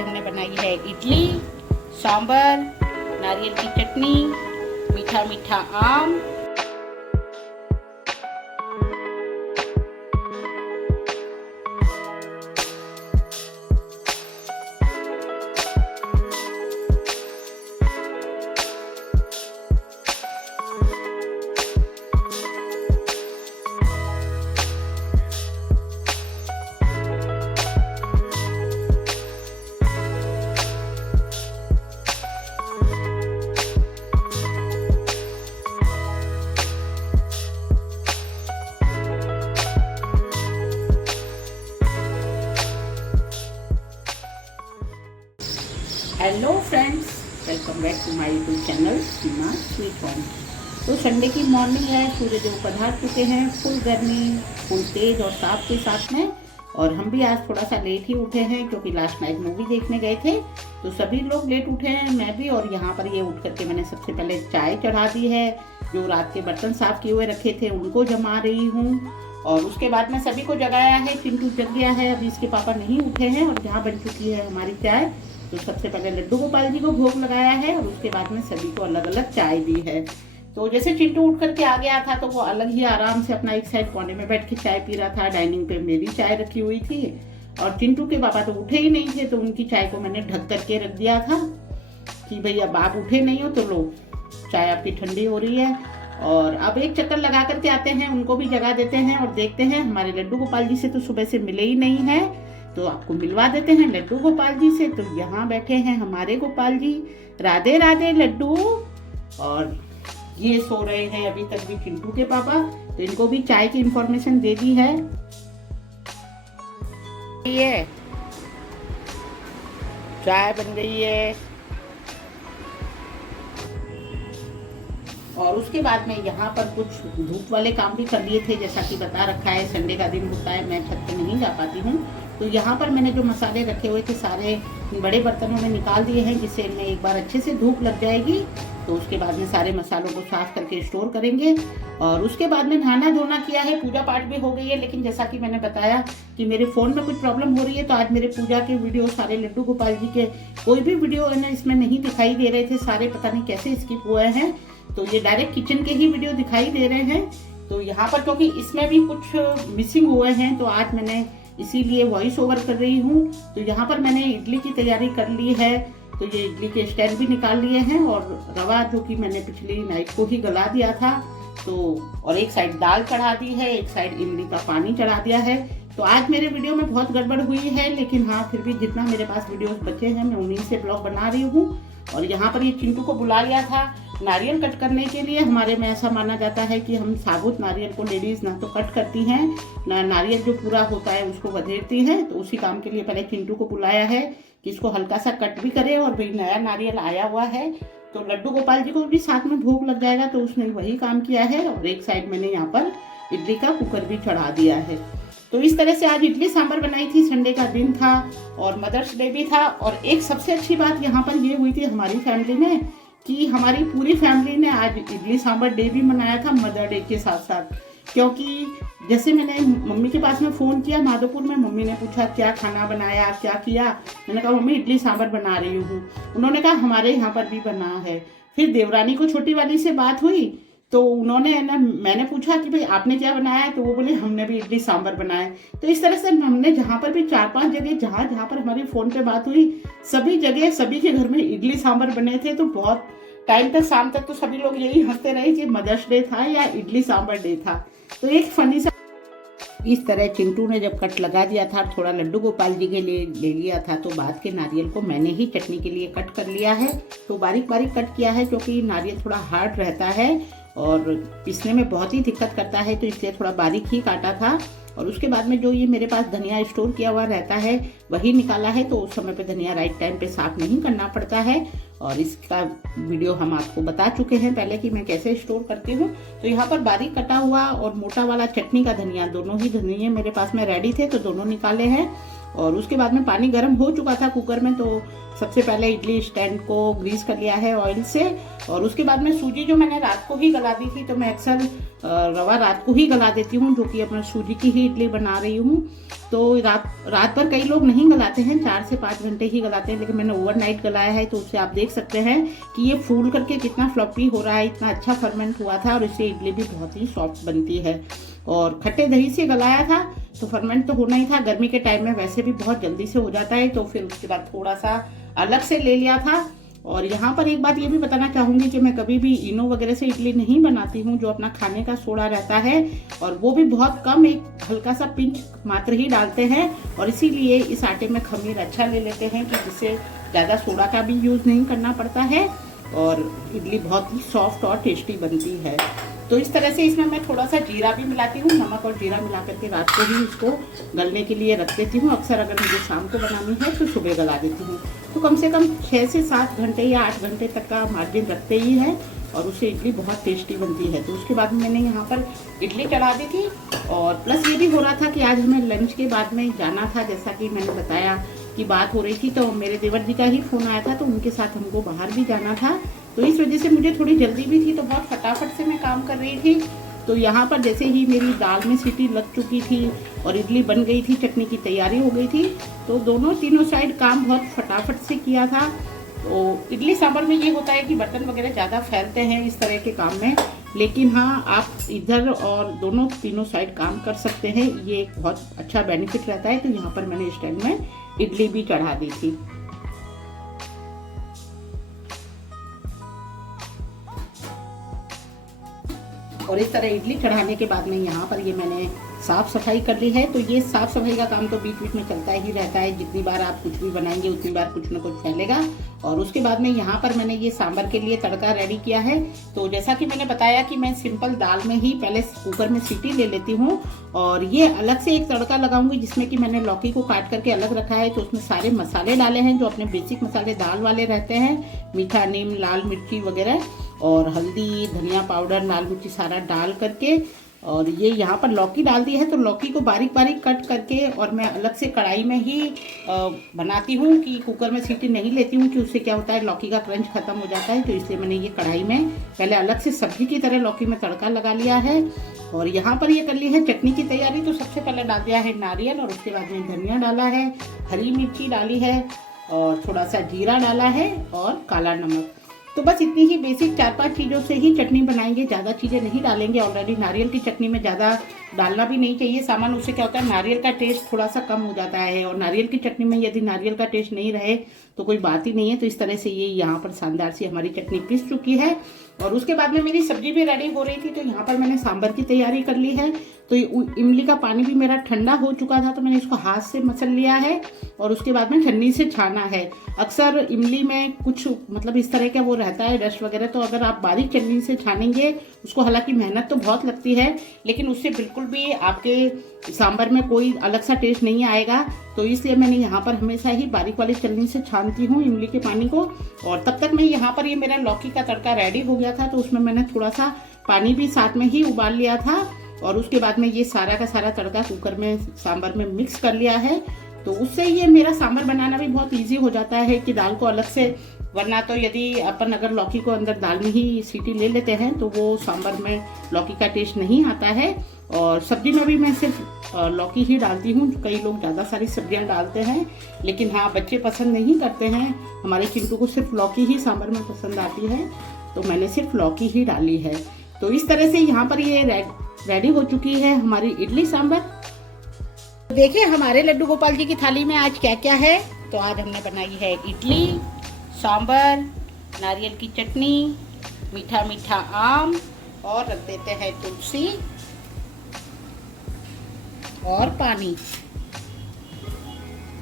आज हमने बनाई है इडली, सांभर, नारियल की चटनी, मीठा मीठा आम। Hello friends, welcome back to my YouTube channel Seema sweet home. तो संडे की मॉर्निंग है, सूर्यदेव पधार चुके हैं, फुल गर्मी, फुल तेज और साफ के साथ में। और हम भी आज थोड़ा सा लेट ही उठे हैं क्योंकि लास्ट नाइट मूवी देखने गए थे, तो सभी लोग लेट उठे हैं, मैं भी। और यहाँ पर ये उठ करके मैंने सबसे पहले चाय चढ़ा दी है, जो रात के बर्तन साफ किए हुए रखे थे उनको जमा रही हूँ। और उसके बाद में सभी को जगाया है, चिंटू जग गया है, अभी इसके पापा नहीं उठे हैं। और यहाँ बन चुकी है हमारी चाय। तो सबसे पहले लड्डू गोपाल जी को भोग लगाया है और उसके बाद में सभी को अलग अलग चाय दी है। तो जैसे चिंटू उठ करके आ गया था तो वो अलग ही आराम से अपना एक साइड कोने में बैठ के चाय पी रहा था। डाइनिंग पे मेरी चाय रखी हुई थी और चिंटू के पापा तो उठे ही नहीं थे, तो उनकी चाय को मैंने ढक करके रख दिया था कि भाई अब आप उठे नहीं हो तो लो, चाय आपकी ठंडी हो रही है। और अब एक चक्कर लगा करके आते हैं, उनको भी जगा देते हैं और देखते हैं। हमारे लड्डू गोपाल जी से तो सुबह से मिले ही नहीं है, तो आपको मिलवा देते हैं लड्डू गोपाल जी से। तो यहाँ बैठे हैं हमारे गोपाल जी। राधे राधे लड्डू। और ये सो रहे हैं अभी तक भी चिंटू के पापा, तो इनको भी चाय की इंफॉर्मेशन दे दी है। ये चाय बन गई है। और उसके बाद में यहाँ पर कुछ धूप वाले काम भी कर लिए थे, जैसा कि बता रखा है संडे का दिन होता है, मैं छत पे नहीं जा पाती हूँ। तो यहाँ पर मैंने जो मसाले रखे हुए थे सारे बड़े बर्तनों में निकाल दिए हैं, जिससे इनमें एक बार अच्छे से धूप लग जाएगी। तो उसके बाद में सारे मसालों को साफ करके स्टोर करेंगे। और उसके बाद में नहाना धोना किया है, पूजा पाठ भी हो गई है। लेकिन जैसा कि मैंने बताया कि मेरे फ़ोन में कुछ प्रॉब्लम हो रही है, तो आज मेरे पूजा के वीडियो सारे लड्डू गोपाल जी के कोई भी वीडियो है ना इसमें नहीं दिखाई दे रहे थे, सारे पता नहीं कैसे स्किप हुए हैं। तो ये डायरेक्ट किचन के ही वीडियो दिखाई दे रहे हैं। तो यहाँ पर क्योंकि इसमें भी कुछ मिसिंग हुए हैं, तो आज मैंने इसीलिए वॉइस ओवर कर रही हूँ। तो यहाँ पर मैंने इडली की तैयारी कर ली है, तो ये इडली के स्टैंड भी निकाल लिए हैं। और रवा जो कि मैंने पिछली नाइट को ही गला दिया था, तो और एक साइड दाल चढ़ा दी है, एक साइड इमली का पानी चढ़ा दिया है। तो आज मेरे वीडियो में बहुत गड़बड़ हुई है, लेकिन हाँ फिर भी जितना मेरे पास वीडियोस बचे हैं मैं उन्हीं से ब्लॉग बना रही हूँ। और यहाँ पर ये चिंटू को बुला लिया था नारियल कट करने के लिए। हमारे में ऐसा माना जाता है कि हम साबुत नारियल को लेडीज़ ना तो कट करती हैं, ना नारियल जो पूरा होता है उसको वधेरती हैं। तो उसी काम के लिए पहले चिंटू को बुलाया है कि इसको हल्का सा कट भी करे। और भाई नया नारियल आया हुआ है, तो लड्डू गोपाल जी को भी साथ में भोग लग जाएगा, तो उसने वही काम किया है। और एक साइड मैंने यहाँ पर इडली का कुकर भी चढ़ा दिया है। तो इस तरह से आज इडली सांभर बनाई थी, संडे का दिन था और मदर्स डे भी था। और एक सबसे अच्छी बात यहाँ पर ये हुई थी हमारी फैमिली में कि हमारी पूरी फैमिली ने आज इडली सांभर डे भी मनाया था मदर डे के साथ साथ। क्योंकि जैसे मैंने मम्मी के पास में फ़ोन किया माधोपुर में, मम्मी ने पूछा क्या खाना बनाया, क्या किया। मैंने कहा मम्मी इडली सांभर बना रही हूँ। उन्होंने कहा हमारे यहाँ पर भी बना है। फिर देवरानी को छोटी वाली से बात हुई, तो उन्होंने ना, मैंने पूछा कि भाई आपने क्या बनाया है, तो वो बोले हमने भी इडली सांभर बनाया है। तो इस तरह से हमने जहाँ पर भी 4-5 जगह जहाँ पर हमारी फ़ोन पे बात हुई, सभी जगह सभी के घर में इडली सांभर बने थे। तो बहुत टाइम तक, शाम तक तो सभी लोग यही हंसते रहे कि मदर्स डे था या इडली सांभर डे था। तो एक फनी सा इस तरह चिंटू ने जब कट लगा दिया था, थोड़ा लड्डू गोपाल जी के लिए ले लिया था, तो बाद के नारियल को मैंने ही चटनी के लिए कट कर लिया है। तो बारीक बारीक कट किया है क्योंकि नारियल थोड़ा हार्ड रहता है और पीसने में बहुत ही दिक्कत करता है, तो इसलिए थोड़ा बारीक ही काटा था। और उसके बाद में जो ये मेरे पास धनिया स्टोर किया हुआ रहता है वही निकाला है, तो उस समय पे धनिया राइट टाइम पे साफ नहीं करना पड़ता है। और इसका वीडियो हम आपको बता चुके हैं पहले कि मैं कैसे स्टोर करती हूँ। तो यहाँ पर बारीक कटा हुआ और मोटा वाला चटनी का धनिया, दोनों ही धनिया मेरे पास में रेडी थे, तो दोनों निकाले हैं। और उसके बाद में पानी गर्म हो चुका था कुकर में, तो सबसे पहले इडली स्टैंड को ग्रीस कर लिया है ऑयल से। और उसके बाद में सूजी जो मैंने रात को ही गला दी थी, तो मैं अक्सर रवा रात को ही गला देती हूँ, जो कि अपना सूजी की ही इडली बना रही हूँ। तो रात भर कई लोग नहीं गलाते हैं, 4 से 5 घंटे ही गलाते हैं, लेकिन मैंने ओवरनाइट गलाया है। तो उससे आप देख सकते हैं कि ये फूल करके कितना फ्लफी हो रहा है, इतना अच्छा फर्मेंट हुआ था, और इससे इडली भी बहुत ही सॉफ्ट बनती है। और खट्टे दही से गलाया था तो फर्मेंट तो होना ही था, गर्मी के टाइम में वैसे भी बहुत जल्दी से हो जाता है। तो फिर उसके बाद थोड़ा सा अलग से ले लिया था। और यहाँ पर एक बात ये भी बताना चाहूँगी कि मैं कभी भी इनो वगैरह से इडली नहीं बनाती हूँ, जो अपना खाने का सोडा रहता है, और वो भी बहुत कम, एक हल्का सा पिंच मात्र ही डालते हैं। और इसीलिए इस आटे में खमीर अच्छा ले लेते हैं कि जिससे ज़्यादा सोडा का भी यूज़ नहीं करना पड़ता है, और इडली बहुत ही सॉफ्ट और टेस्टी बनती है। तो इस तरह से इसमें मैं थोड़ा सा जीरा भी मिलाती हूँ, नमक और जीरा मिला करके रात को ही इसको गलने के लिए रख देती हूँ। अक्सर अगर मुझे शाम को बनानी है तो सुबह गला देती हूँ। तो कम से कम 6 से 7 घंटे या 8 घंटे तक का मार्जिन रखते ही है, और उससे इडली बहुत टेस्टी बनती है। तो उसके बाद मैंने यहाँ पर इडली चढ़ा दी थी। और प्लस ये भी हो रहा था कि आज हमें लंच के बाद में जाना था, जैसा कि मैंने बताया कि बात हो रही थी, तो मेरे देवर जी का ही फ़ोन आया था, तो उनके साथ हमको बाहर भी जाना था। तो इस वजह से मुझे थोड़ी जल्दी भी थी, तो बहुत फटाफट से मैं काम कर रही थी। तो यहाँ पर जैसे ही मेरी दाल में सीटी लग चुकी थी और इडली बन गई थी, चटनी की तैयारी हो गई थी, तो तीनों साइड काम बहुत फटाफट से किया था। तो इडली सांभर में ये होता है कि बर्तन वगैरह ज़्यादा फैलते हैं इस तरह के काम में, लेकिन हाँ, आप इधर और तीनों साइड काम कर सकते हैं, ये एक बहुत अच्छा बेनिफिट रहता है। तो यहाँ पर मैंने स्टैंड में इडली भी चढ़ा दी थी। और इस तरह इडली चढ़ाने के बाद में यहाँ पर ये मैंने साफ सफाई कर ली है। तो ये साफ सफाई का काम तो बीच बीच में चलता ही रहता है, जितनी बार आप कुछ भी बनाएंगे उतनी बार कुछ ना कुछ फैलेगा। और उसके बाद में यहाँ पर मैंने ये सांभर के लिए तड़का रेडी किया है। तो जैसा कि मैंने बताया कि मैं सिंपल दाल में ही पहले कुकर में सीटी ले लेती हूँ, और ये अलग से एक तड़का लगाऊंगी जिसमें कि मैंने लौकी को काट करके अलग रखा है। तो उसमें सारे मसाले डाले हैं, जो अपने बेसिक मसाले दाल वाले रहते हैं, मीठा, नीम, लाल मिर्ची वगैरह, और हल्दी, धनिया पाउडर, लाल मिर्ची सारा डाल करके, और ये यहाँ पर लौकी डाल दी है। तो लौकी को बारीक बारीक कट करके और मैं अलग से कढ़ाई में ही बनाती हूँ, कि कुकर में सीटी नहीं लेती हूँ, कि उससे क्या होता है लौकी का क्रंच खत्म हो जाता है। तो इसलिए मैंने ये कढ़ाई में पहले अलग से सब्जी की तरह लौकी में तड़का लगा लिया है। और यहाँ पर ये कर ली है चटनी की तैयारी। तो सबसे पहले डाल दिया है नारियल, और उसके बाद में धनिया डाला है, हरी मिर्ची डाली है, और थोड़ा सा जीरा डाला है, और काला नमक। तो बस इतनी ही बेसिक 4-5 चीज़ों से ही चटनी बनाएंगे, ज़्यादा चीज़ें नहीं डालेंगे। ऑलरेडी नारियल की चटनी में ज़्यादा डालना भी नहीं चाहिए सामान, उससे क्या होता है नारियल का टेस्ट थोड़ा सा कम हो जाता है। और नारियल की चटनी में यदि नारियल का टेस्ट नहीं रहे तो कोई बात ही नहीं है। तो इस तरह से ये यहाँ पर शानदार सी हमारी चटनी पिस चुकी है। और उसके बाद में मेरी सब्जी भी रेडी हो रही थी। तो यहाँ पर मैंने सांभर की तैयारी कर ली है। तो इमली का पानी भी मेरा ठंडा हो चुका था, तो मैंने इसको हाथ से मसल लिया है, और उसके बाद में छन्नी से छाना है। अक्सर इमली में कुछ मतलब इस तरह का वो रहता है डस्ट वगैरह, तो अगर आप बारीक छन्नी से छानेंगे उसको, हालांकि मेहनत तो बहुत लगती है, लेकिन उससे बिल्कुल भी आपके सांभर में कोई अलग सा टेस्ट नहीं आएगा। तो इसलिए मैंने यहाँ पर हमेशा ही बारीक वाली छन्नी से छानती हूँ इमली के पानी को। और तब तक मैं यहाँ पर ये मेरा लौकी का तड़का रेडी हो गया था, तो उसमें मैंने थोड़ा सा पानी भी साथ में ही उबाल लिया था। और उसके बाद में ये सारा का सारा तड़का कुकर में सांभर में मिक्स कर लिया है। तो उससे ये मेरा सांभर बनाना भी बहुत इजी हो जाता है, कि दाल को अलग से, वरना तो यदि अपन अगर लौकी को अंदर दाल में ही सीटी ले लेते हैं तो वो सांभर में लौकी का टेस्ट नहीं आता है। और सब्जी में भी मैं सिर्फ लौकी ही डालती हूँ। कई लोग ज़्यादा सारी सब्जियाँ डालते हैं, लेकिन हाँ, बच्चे पसंद नहीं करते हैं। हमारे चिंटू को सिर्फ लौकी ही सांभर में पसंद आती है, तो मैंने सिर्फ लौकी ही डाली है। तो इस तरह से यहाँ पर ये रेडी हो चुकी है हमारी इडली सांभर। देखिए हमारे लड्डू गोपाल जी की थाली में आज क्या क्या है। तो आज हमने बनाई है इडली सांभर, नारियल की चटनी, मीठा मीठा आम, और रख देते हैं तुलसी और पानी।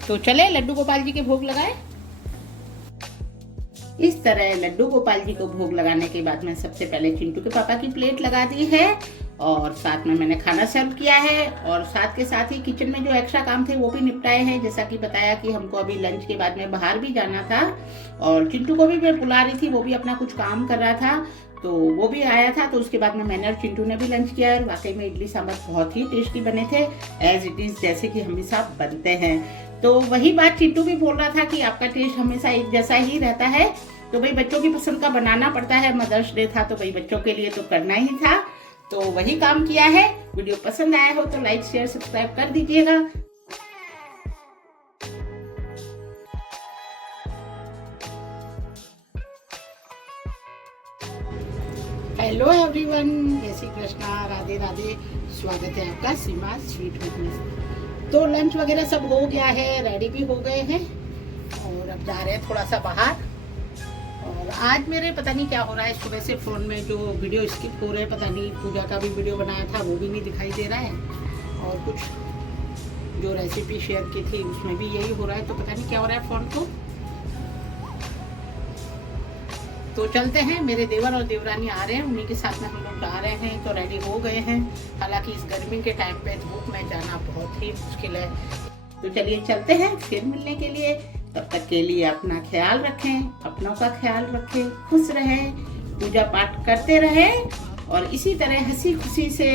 तो चले लड्डू गोपाल जी के भोग लगाए। इस तरह लड्डू गोपाल जी को भोग लगाने के बाद में सबसे पहले चिंटू के पापा की प्लेट लगा दी है, और साथ में मैंने खाना सर्व किया है। और साथ के साथ ही किचन में जो एक्स्ट्रा काम थे वो भी निपटाए हैं। जैसा कि बताया कि हमको अभी लंच के बाद में बाहर भी जाना था, और चिंटू को भी मैं बुला रही थी, वो भी अपना कुछ काम कर रहा था, तो वो भी आया था। तो उसके बाद में मैंने और चिंटू ने भी लंच किया, और वाकई में इडली सांभर बहुत ही टेस्टी बने थे, एज इट इज जैसे कि हमेशा बनते हैं। तो वही बात चिंटू भी बोल रहा था कि आपका टेस्ट हमेशा एक जैसा ही रहता है, तो भाई बच्चों की पसंद का बनाना पड़ता है। मदर्स डे था तो भाई बच्चों के लिए तो करना ही था, तो वही काम किया है। वीडियो पसंद आया हो तो लाइक शेयर सब्सक्राइब कर दीजिएगा। हेलो एवरीवन, जय श्री कृष्णा, राधे राधे। स्वागत है आपका सीमा स्वीट होम में। तो लंच वगैरह सब हो गया है, रेडी भी हो गए हैं और अब जा रहे हैं थोड़ा सा बाहर। और आज मेरे पता नहीं क्या हो रहा है, सुबह से फ़ोन में जो वीडियो स्किप हो रहे हैं, पता नहीं पूजा का भी वीडियो बनाया था वो भी नहीं दिखाई दे रहा है, और कुछ जो रेसिपी शेयर की थी उसमें भी यही हो रहा है, तो पता नहीं क्या हो रहा है फ़ोन को। तो चलते हैं, मेरे देवर और देवरानी आ रहे हैं, उन्हीं के साथ में हम लोग जा रहे हैं। तो रेडी हो गए हैं, हालांकि इस गर्मी के टाइम पे धूप में जाना बहुत ही मुश्किल है। तो चलिए चलते हैं फिर मिलने के लिए। तब तक के लिए अपना ख्याल रखें, अपनों का ख्याल रखें, खुश रहें, पूजा पाठ करते रहें और इसी तरह हंसी खुशी से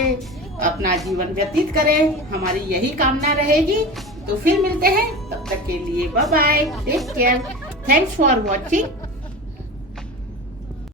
अपना जीवन व्यतीत करें, हमारी यही कामना रहेगी। तो फिर मिलते हैं, तब तक के लिए bye bye, take care, thanks for watching.